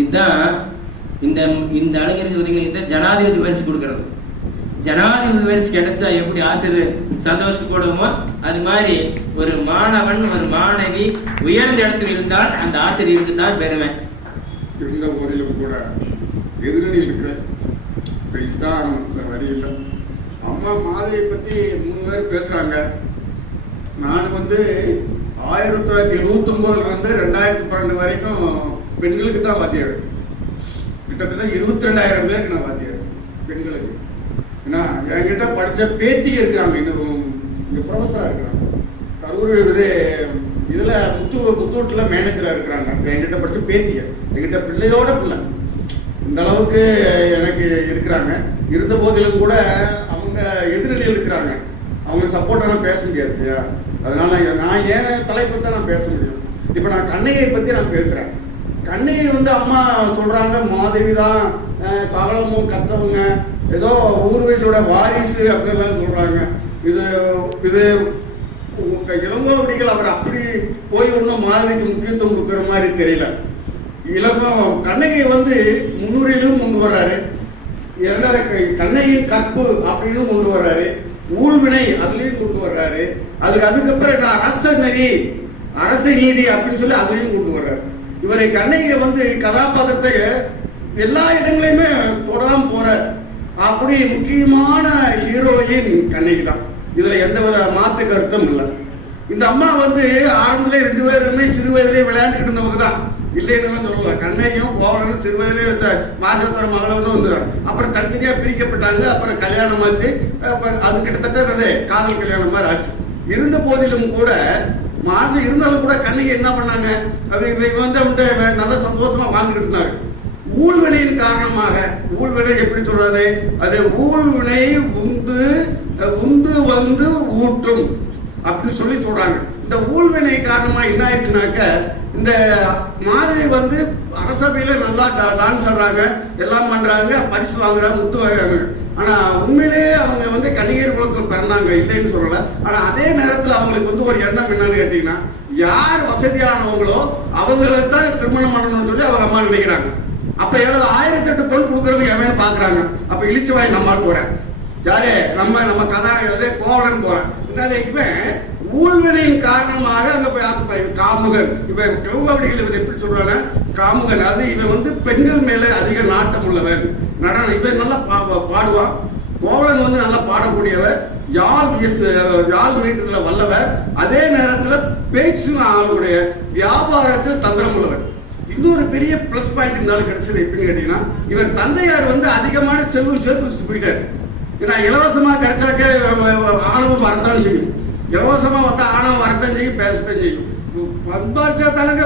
இதுதான் இந்த இந்த அழகிற்கு ஜனாதிபதி பரிசு கொடுக்கறது. ஜனாதிபதி பரிசு கிடைச்சா எப்படி ஆசிரியர் சந்தோஷப்படுமோ அது மாதிரி ஒரு மாணவன் ஒரு மாணவி உயர்ந்த இடத்தில் இருந்தால் அந்த ஆசிரியருக்கு தான் பெருமை. இருந்த போதிலும் கூட எதிரணி இருக்கிற வழியில் அம்மா மாதிரியை பத்தி 3 பேர் பேசுறாங்க. நான் 1979 2012 வரைக்கும் பெண்களுக்கு தான் வாத்தியார். கிட்டத்தட்ட 22,000 பேருக்கு நான் வாத்தியார் பெண்களுக்கு. ஏன்னா என்கிட்ட படிச்ச பேத்தி இருக்கிறாங்க, இங்க ப்ரொஃபஸரா இருக்கிறாங்க. கரூர் இதுல முத்தூட்டுல மேனேஜரா இருக்கிறாங்க. என்கிட்ட படிச்ச பேத்திய, என்கிட்ட பிள்ளையோட பிள்ளை இந்த அளவுக்கு எனக்கு இருக்கிறாங்க. இருந்த போதிலும் கூட அவங்க எதிரில் இருக்கிறாங்க. அவங்க சப்போர்ட்டெல்லாம் பேச முடியாது இல்லையா? அதனால நான் ஏன் தலைப்பு தான் நான் பேச முடியும். இப்ப நான் கண்ணையை பத்தி நான் பேசுறேன். கண்ணையை அம்மா சொல்றாங்க மாதவி தான் சகலமும் கத்தவங்க, ஏதோ ஊர்வீட்டோட வாரிசு அப்படின்லாம் சொல்றாங்க. இது இது இளங்கோவடிகள் அவர் அப்படி போய் ஒன்றும் மாதவிக்கு முக்கியத்துவம் கொடுக்குற மாதிரி தெரியல. இளங்கோ கண்ணகி 300லும் கொண்டு வர்றாரு. கண்ணையின் கற்பு அப்படின்னு கொண்டு வர்றாரு. ஊழ்வினை அதுலயும் கொண்டு வர்றாரு. அதுக்கப்புறம் அரச நீதி அப்படின்னு சொல்லி அதுலயும் கொண்டு வர்றாரு. இவரை கண்ணகி கதாபாத்திரத்தை எல்லா இடங்களையுமே தொடாம போற அப்படி முக்கியமான ஹீரோயின் கண்ணகி தான். இதுல எந்தவித மாற்று கருத்தும் இல்லை. இந்த அம்மா ஆரம்பத்திலே 2 பேருமே சிறு வயதிலே விளையாண்டுக்கிட்டு இருந்தவங்க தான், இல்லைன்னு சொல்லல. கண்ணையும் கோவலனும் சிறு வயதிலே மாசத்தோட மகளும் அப்புறம் தனித்தனியா பிரிக்கப்பட்டாங்க. அப்புறம் கல்யாணம் ஆச்சு. அது கிட்டத்தட்ட காதல் கல்யாணம் மாதிரி ஆச்சு. இருந்த போதிலும் கூட இருந்தாலும் கூட கண்ணகி என்ன பண்ணாங்க, நல்ல சந்தோஷமா வாழ்ந்துட்டு இருந்தாங்க. ஊழ்வினையின் காரணமாக, ஊழ்வினை எப்படி சொல்றாரு, அது ஊழ்வினை உந்து ஊட்டும் அப்படின்னு சொல்லி சொல்றாங்க. இந்த ஊழ்வினை காரணமா என்ன ஆயிடுச்சுனாக்க, இந்த மாதிரி அரசபையில நல்லா டான்ஸ் ஆடுறாங்க, எல்லாம் பண்றாங்க, பரிசு வாங்குறாங்க, முத்து வாங்குறாங்க. ஆனா உண்மையிலேயே அவங்க கன்னியர் குலத்தில் பிறந்தாங்க, இல்லைன்னு சொல்லல. ஆனா அதே நேரத்தில் அவங்களுக்கு ஒரு எண்ணம் என்னன்னு கேட்டீங்கன்னா, யார் வசதியானவங்களோ அவங்களைத்தான் திருமணம் பண்ணணும்னு சொல்லி அவங்க அம்மா நினைக்கிறாங்க. அப்ப 1008 பொருள் கொடுக்கறதுக்கு எவன் பாக்குறாங்க. அப்ப இழிச்சுவாய் நம்மால் போறேன், யாரே நம்ம கதா கோவலன் போறேன். ஊழ்வினையின் காரணமாக அங்க போய் காமுகன், இப்ப கிளவுகாவடிகள் எப்படி சொல்றாங்க, காமுகன் அது இவன் பெண்கள் மேல அதிக நாட்டம் உள்ளவன். நடனம் இவன் நல்லா பாடுவான். கோவலன் நல்லா பாடக்கூடியவர், யாழ் வீட்டுல வல்லவர். அதே நேரத்தில் பேச்சு ஆளுடைய வியாபாரத்தில் தந்திரம் உள்ளவர். இன்னொரு பெரிய பிளஸ் பாயிண்ட் இருந்தாலும் கிடைச்சது எப்படின்னு கேட்டீங்கன்னா, இவர் தந்தையார் அதிகமான செல்வம் சேர்த்து வச்சுட்டு போயிட்டாரு. ஏன்னா இலவசமா கிடைச்சாக்க ஆணவம் வரத்தான் செய்யும். இலவசமா ஆணவம் வரத்தான் செய்யும், பேசத்தான் செய்யும். சம்பாதிச்சா தானங்க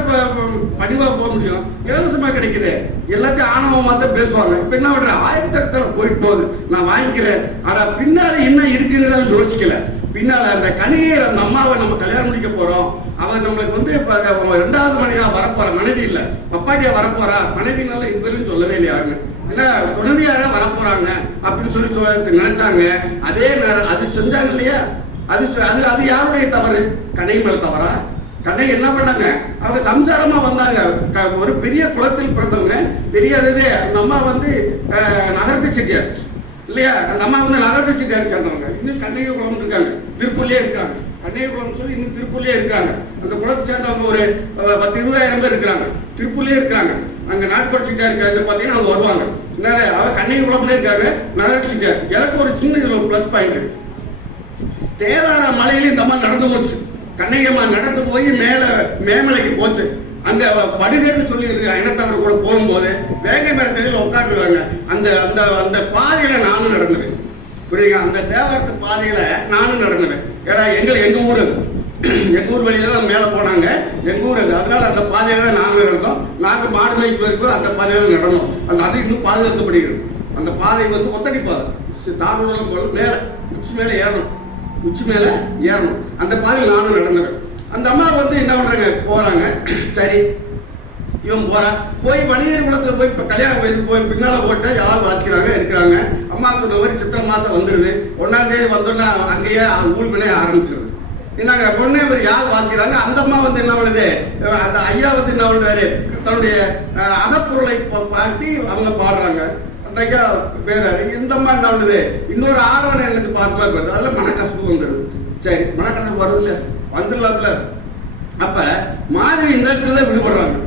பணிவா போக முடியும். இலவசமா கிடைக்குது, எல்லாத்தையும் ஆணவமா தான் பேசுவாங்க. இப்ப என்ன பண்ற, 1008 போயிட்டு போகுது, நான் வாங்கிக்கிறேன். ஆனா பின்னால என்ன இருக்குங்கிறத யோசிக்கல. பின்னால அந்த கணிகை அந்த அம்மாவை நம்ம கல்யாணம் முடிக்க போறோம், அவன் நம்மளுக்கு 2வது மனைவியா வரப்போற, மனைவி இல்ல பப்பாட்டியா வரப்போறா, மனைவினால இதுவரையும் சொல்லவே இல்லை யாருன்னு. இல்ல துணைவியாரா வரப்போறாங்க அப்படின்னு சொல்லி நினைச்சாங்க. அதே நேரம் அது செஞ்சாங்க இல்லையா, அது யாருடைய தவறு, கண்ணகி மேல தவறா? கண்ணகி என்ன பண்ணாங்க, அவங்க சம்சாரமா வந்தாங்க. ஒரு பெரிய குளத்தில் பிறந்தவங்க, பெரிய அந்த அம்மா நகரத்து செட்டியார் இல்லையா, அந்த அம்மா நகரத்து செட்டியார் சேர்ந்தவங்க. இன்னும் கண்ணகி குளம் இருக்காங்க, திருப்பூர்லயே இருக்காங்க. கண்ணகி குளம் சொல்லி இன்னும் திருப்பூர்லயே இருக்காங்க. அந்த குளத்தை சேர்ந்தவங்க ஒரு 10-20,000 பேர் இருக்காங்க, திருப்பூர்லயே இருக்காங்க. அங்க நாட்டுக்கோட்டை செட்டியார் பாத்தீங்கன்னா அவங்க வருவாங்க. அவங்க கண்ணகி குளம்ல இருக்காங்க, நகரத்து செட்டியார். எனக்கு ஒரு சின்ன இதுல ஒரு பிளஸ் பாயிண்ட், தேவார மலையில இந்த அம்மா நடந்து போச்சு. கண்ணகி அம்மா நடந்து போய் மேமலைக்கு போச்சு. அந்த படுகைன்னு சொல்லி இனத்தவர் கூட போகும்போது வேங்கை மரத்தடியில் உட்காந்துருவாங்க. அந்த பாதையில நானும் நடந்துவேன், புரியுங்க. அந்த தேவாரத்து பாதையில நானும் நடந்துவேன். ஏன்னா எங்க ஊர் வழியில தான் மேல போனாங்க, எங்க ஊர் அது. அதனால அந்த பாதையில தான் நாங்க நடந்தோம். நாங்க மாடு மேய்க்கு போயிருக்கோம், அந்த பாதையில நடந்தோம். அது இன்னும் பாதுகாக்கப்படுகிறது. அந்த பாதை ஒத்தடி பாதை, தாரோட மேல உச்சி மேல ஏறணும். அந்த பாதையில் நானும் நடந்துவேன். அந்த அம்மா என்ன பண்றாங்க, போறாங்க. சரி, இவன் போறான். போய் வணிகர் குளத்துல போய் கல்யாணம் வயது போய் பின்னால போட்டா யாரும் வாசிக்கிறாங்க இருக்கிறாங்க. அம்மா சொன்ன மாதிரி சித்திரை மாசம் வந்துருது. 1ஆம் தேதி வந்தோன்னா அங்கேயே ஊழ்வினை ஆரம்பிச்சிருது. என்னங்க பொண்ணே இவர் யார் வாசிக்கிறாங்க, அந்த அம்மா வந்து என்ன பண்ணுது, அந்த ஐயா வந்து என்ன பண்றாரு, தன்னுடைய அகப்பொருளை பார்த்து அவங்க பாடுறாங்க. அந்த ஐயா பேராரு, இந்த அம்மா என்ன பண்ணுது, இன்னொரு ஆர்வனை எனக்கு பார்த்து வருது. அதுல மனக்கசப்பு வந்துடுது. சரி, மனக்கசப்பு வருது இல்ல, வந்துடலாம்ல. அப்ப மாதவி இந்த இடத்துல விடுபடுறாங்க.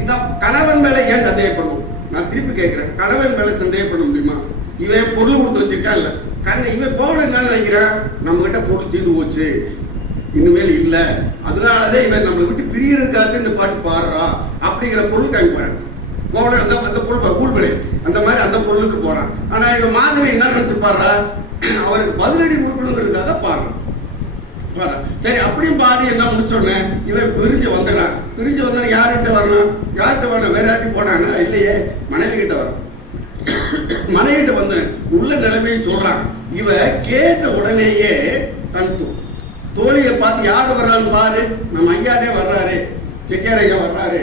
இந்த கணவன் மேல ஏன் சந்தேகப்படணும்? நான் திருப்பி கேட்கிறேன், கணவன் மேல சந்தேகப்பட முடியுமா? இவன் பொருள் கொடுத்து வச்சிருக்கா இல்ல, இவன் கோவல என்ன நினைக்கிறான், நம்ம கிட்ட பொருள் தீர்ந்து போச்சு, இனிமேல் இல்ல, அதனாலதான் இவன் நம்மளை விட்டு பிரியறதுக்காக இந்த பாட்டு பாடுறா அப்படிங்கிற பொருள் காமிப்பாரு. கோவல அந்த பொருள் கூழ்பலை அந்த மாதிரி அந்த பொருளுக்கு போறான். ஆனா இவன் மாதவி என்ன நினைச்சு பாடுறா, அவருக்கு பதிலடி கொடுக்கணுங்கிறதுக்காக பாடுறான். சரி, அப்படியும் பாடி என்ன முடிச்சோடனே இவன் பிரிஞ்சு வந்துடுறான். பிரிஞ்சு வந்தா யார்கிட்ட வரணும், யார்கிட்ட வரணும், வேற யார்ட்டி போனாங்க இல்லையே, மனைவி கிட்ட வரும். மனைவி கிட்ட வந்து உள்ள நிலைமையை சொல்றான். இவ கேட்ட உடனேயே தன் தோழியை பார்த்து யாரு வர்றான்னு பாரு, நம்ம ஐயாரே வர்றாரு, செட்டியார் ஐயா வர்றாரு.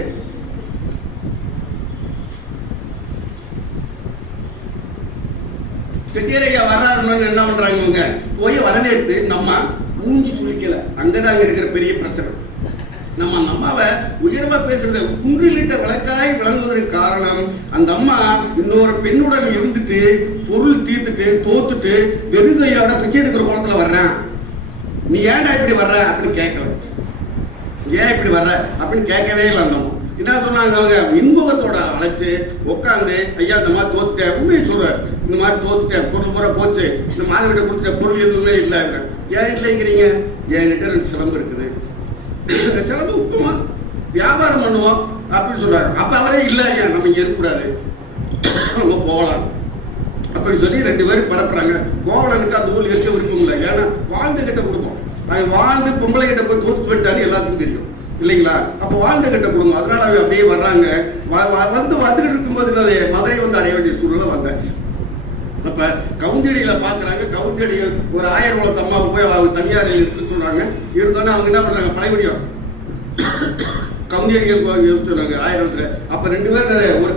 செட்டியார் ஐயா வர்றாருன்னு என்ன பண்றாங்க, இவங்க போய் வரவேற்று நம்ம மூஞ்சி சுழிக்கல. அங்கதான் இருக்கிற பெரிய பிரச்சனை. நம்ம அந்த அம்மாவை உயர்வா பேசுறது குன்றிலிட்ட விளக்காய் விளங்குவதற்கு காரணம், அந்த அம்மா இன்னொரு பெண்ணுடன் இருந்துட்டு பொருள் தீர்த்துட்டு தோத்துட்டு வெறுங்கையோட பிச்சை எடுக்கிற குளத்துல வர்றேன், நீ ஏன்டா இப்படி வர்ற அப்படின்னு கேட்கல. ஏன் இப்படி வர்ற அப்படின்னு கேட்கவே இல்லை. அந்த அம்மா என்ன சொன்னாங்க, அவங்க இன்பகத்தோட அழைச்சு உட்காந்து, ஐயா இந்த மாதிரி தோத்துட்டேன், உண்மையை சொல்றாரு, இந்த மாதிரி தோத்துட்டேன், பொருள் பூரா போச்சு, இந்த மாதவிட்ட கொடுத்துட்டேன், பொருள் எதுவுமே இல்லை. ஏன் இல்லைங்கிறீங்க, என்கிட்ட 2 சிலம்பு இருக்குது, இந்த சிலம்பு உப்புமா வியாபாரம் பண்ணுவோம் அப்படின்னு சொல்றாரு. அப்ப அவரே இல்ல, ஐயா நம்ம இங்க இருக்கக்கூடாது, நம்ம போகலாம் அப்படின்னு சொல்லி 2 பேரும் பரப்புறாங்க. கோவலனுக்கு அந்த ஊர் எஸ்ல விருப்பம் இல்லை. ஏன்னா வாழ்ந்து கிட்ட கொடுப்போம், அவன் வாழ்ந்து பொம்பளை கிட்ட போய் தோத்து போயிட்டான்னு எல்லாத்துக்கும் தெரியும் இல்லைங்களா. அப்ப வாழ்ந்த கிட்ட கொடுங்க. அதனால அவங்க அப்படியே வர்றாங்க. வந்துகிட்டு இருக்கும்போது மதுரை வந்து அடைய வேண்டிய சூழ்நிலை வந்தாச்சு. அப்ப கவுந்தடிகளை பாக்குறாங்க. கவுந்தடிகள் ஒரு 1000 குலத்து அம்மாவை போய் அவங்க தனியார் எடுத்து சொல்றாங்க. இருந்தோன்னே அவங்க என்ன பண்றாங்க, பழையபடியும் கவுந்தடிகள் சொன்னாங்க 1000. அப்ப 2 பேர் ஒரு